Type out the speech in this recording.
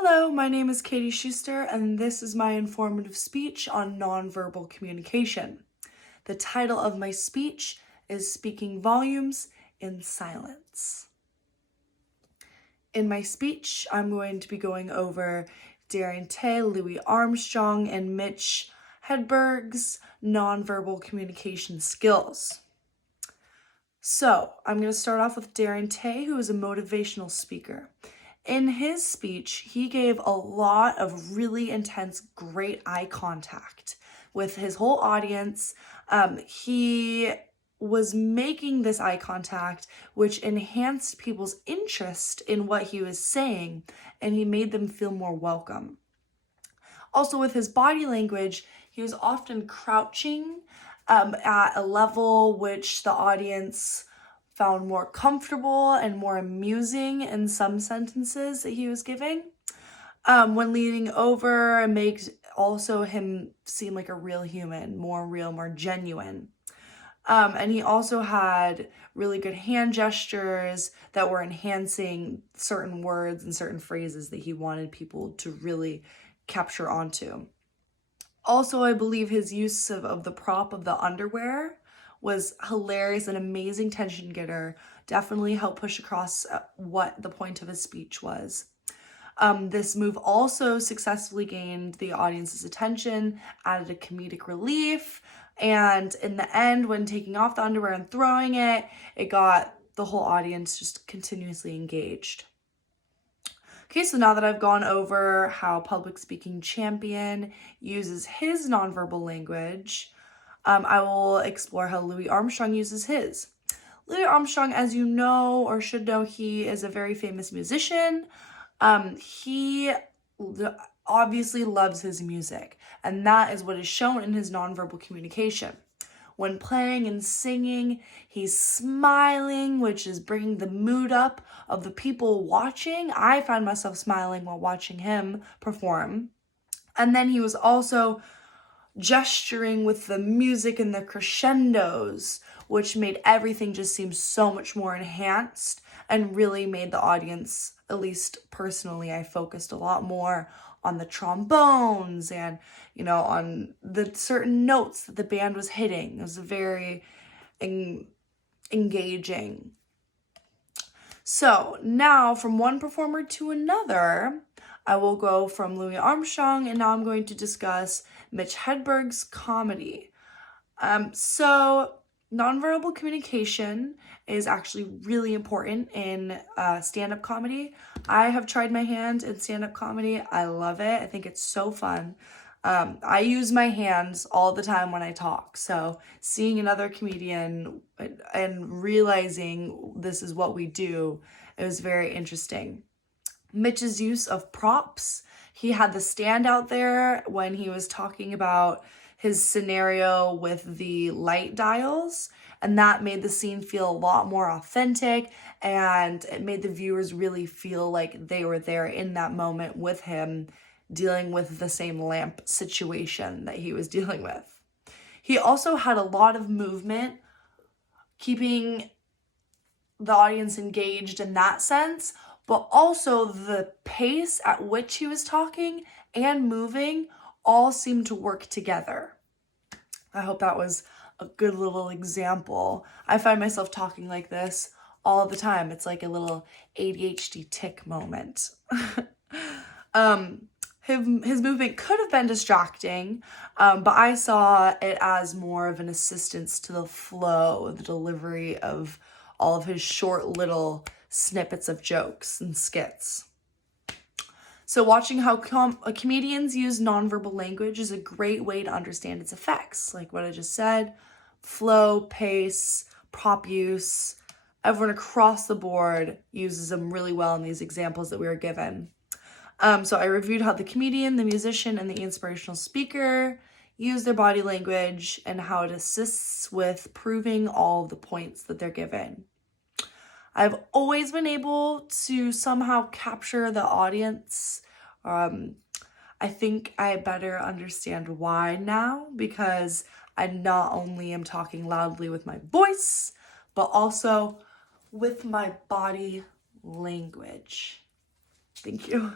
Hello, my name is Katie Schuster, and this is my informative speech on nonverbal communication. The title of my speech is Speaking Volumes in Silence. In my speech, I'm going to be going over Darian Tay, Louis Armstrong, and Mitch Hedberg's nonverbal communication skills. So, I'm going to start off with Darian Tay, who is a motivational speaker. In his speech, he gave a lot of really intense, great eye contact with his whole audience. He was making this eye contact, which enhanced people's interest in what he was saying, and he made them feel more welcome. Also, with his body language, he was often crouching at a level which the audience found more comfortable and more amusing in some sentences that he was giving. When leaning over, it makes also him seem like a real human, more real, more genuine. And he also had really good hand gestures that were enhancing certain words and certain phrases that he wanted people to really capture onto. Also, I believe his use of the prop of the underwear was hilarious, an amazing tension getter, definitely helped push across what the point of his speech was. This move also successfully gained the audience's attention, added a comedic relief, and in the end, when taking off the underwear and throwing it, it got the whole audience just continuously engaged. Okay, so now that I've gone over how Public Speaking Champion uses his nonverbal language, I will explore how Louis Armstrong uses his. Louis Armstrong, as you know or should know, he is a very famous musician. He obviously loves his music, and that is what is shown in his nonverbal communication. When playing and singing, he's smiling, which is bringing the mood up of the people watching. I find myself smiling while watching him perform. And then he was also gesturing with the music and the crescendos, which made everything just seem so much more enhanced and really made the audience, at least personally, I focused a lot more on the trombones and, on the certain notes that the band was hitting. It was very engaging. So now from one performer to another, I will go from Louis Armstrong, and now I'm going to discuss Mitch Hedberg's comedy. So nonverbal communication is actually really important in stand-up comedy. I have tried my hand in stand-up comedy. I love it. I think it's so fun. I use my hands all the time when I talk. So seeing another comedian and realizing this is what we do, it was very interesting. Mitch's use of props. He had the stand out there when he was talking about his scenario with the light dials, and that made the scene feel a lot more authentic, and it made the viewers really feel like they were there in that moment with him, dealing with the same lamp situation that he was dealing with. He also had a lot of movement, keeping the audience engaged in that sense, but also the pace at which he was talking and moving all seemed to work together. I hope that was a good little example. I find myself talking like this all the time. It's like a little ADHD tick moment. His movement could have been distracting, but I saw it as more of an assistance to the flow, the delivery of all of his short little snippets of jokes and skits. So watching how comedians use nonverbal language is a great way to understand its effects, like what I just said: flow, pace, prop use. Everyone across the board uses them really well in these examples that we were given. So I reviewed how the comedian, the musician, and the inspirational speaker use their body language and how it assists with proving all of the points that they're given. I've always been able to somehow capture the audience. I think I better understand why now, because I not only am talking loudly with my voice, but also with my body language. Thank you.